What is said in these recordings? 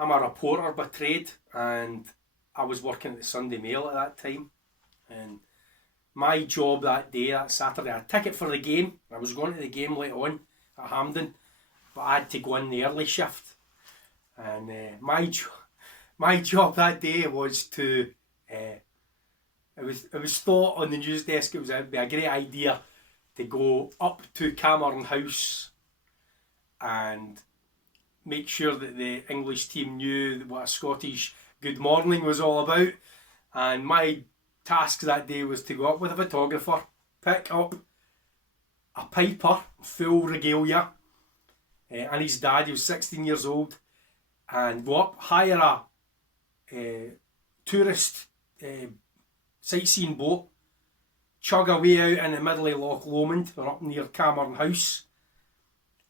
I'm a reporter by trade, and I was working at the Sunday Mail at that time. And my job that day, that Saturday, I had a ticket for the game. I was going to the game later on at Hampden, but I had to go in the early shift. And my job that day was to, it was thought on the news desk it would be a great idea to go up to Cameron House and make sure that the English team knew what a Scottish good morning was all about. And my task that day was to go up with a photographer, pick up a piper, full regalia, and his dad, he was 16 years old, and go up, hire a tourist sightseeing boat, chug away out in the middle of Loch Lomond, or up near Cameron House.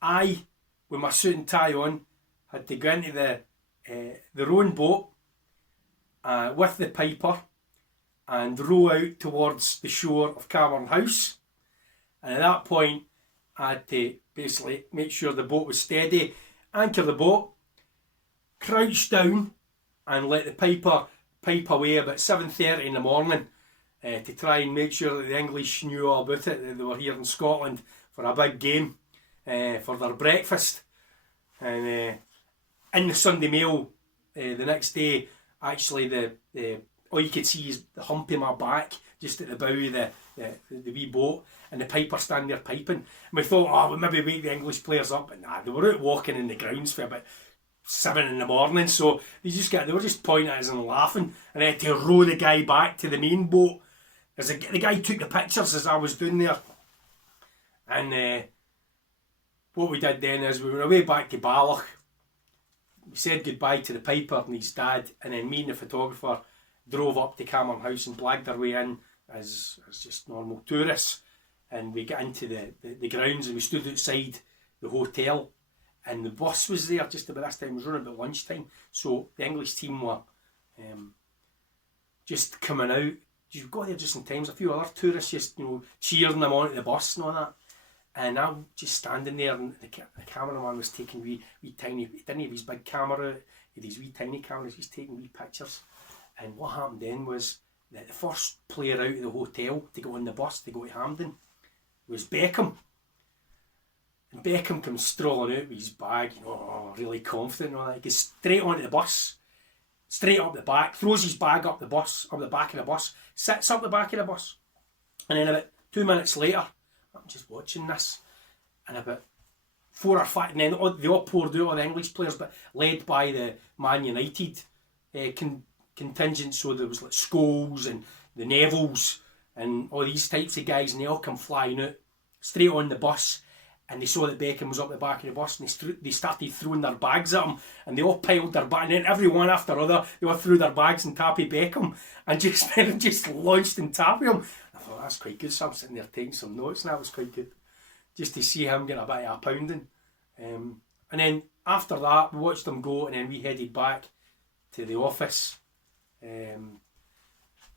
I, with my suit and tie on, had to go into the rowing boat with the piper and row out towards the shore of Cameron House. And at that point, I had to basically make sure the boat was steady, anchor the boat, crouch down and let the piper pipe away about 7:30 in the morning to try and make sure that the English knew all about it, that they were here in Scotland for a big game, for their breakfast. And in the Sunday Mail the next day, actually the all you could see is the hump in my back just at the bow of the wee boat, and the piper standing there piping. And we thought, oh, we'll maybe wake the English players up, but nah, they were out walking in the grounds for about 7 in the morning, so they were just pointing at us and laughing, and I had to row the guy back to the main boat. As the guy took the pictures as I was doing there. And what we did then is we went away back to Balloch. We said goodbye to the piper and his dad, and then me and the photographer drove up to Cameron House and blagged our way in as just normal tourists. And we got into the grounds, and we stood outside the hotel, and the bus was there just about this time. It was running about lunchtime, so the English team were just coming out. You got there just in time. A few other tourists just cheering them onto the bus and all that. And I'm just standing there, and the cameraman was taking wee tiny, he didn't have his big camera, he had these wee tiny cameras, he's taking wee pictures. And what happened then was that the first player out of the hotel to go on the bus to go to Hampden was Beckham. And Beckham comes strolling out with his bag, really confident and all that. He goes straight onto the bus, straight up the back, throws his bag up the back of the bus, sits up the back of the bus. And then about 2 minutes later, I'm just watching this, and about 4 or 5, and then they all poured out, all the English players, but led by the Man United contingent. So there was like Scholes and the Nevilles and all these types of guys, and they all come flying out straight on the bus. And they saw that Beckham was up the back of the bus, and they started throwing their bags at him, and they all piled their bags, and then every one after other, they all threw their bags and tappy Beckham, and just launched and tappy him. I thought, that's quite good, so I'm sitting there taking some notes, and that was quite good, just to see him get a bit of a pounding. And then after that, we watched them go, and then we headed back to the office,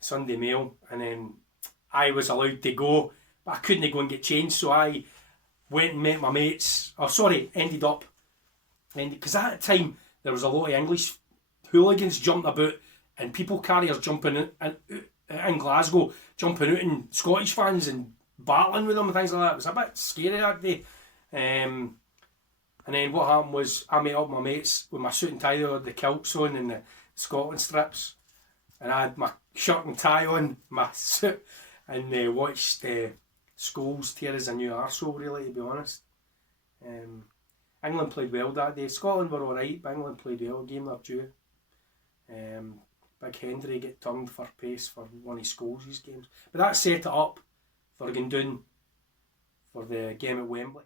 Sunday Mail, and then I was allowed to go, but I couldn't go and get changed, so I went and met my mates. Because at the time there was a lot of English hooligans jumping about, and people carriers jumping in Glasgow, jumping out, and Scottish fans and battling with them and things like that. It was a bit scary that day. And then what happened was I met up with my mates with my suit and tie on, the kilts on and the Scotland strips, and I had my shirt and tie on, my suit, and watched Scholes tear us a new arsehole, really, to be honest. England played well that day. Scotland were alright, but England played well, a game they're due. Big Hendry get turned for pace for one of Scholes' games. But that set it up for going down for the game at Wembley.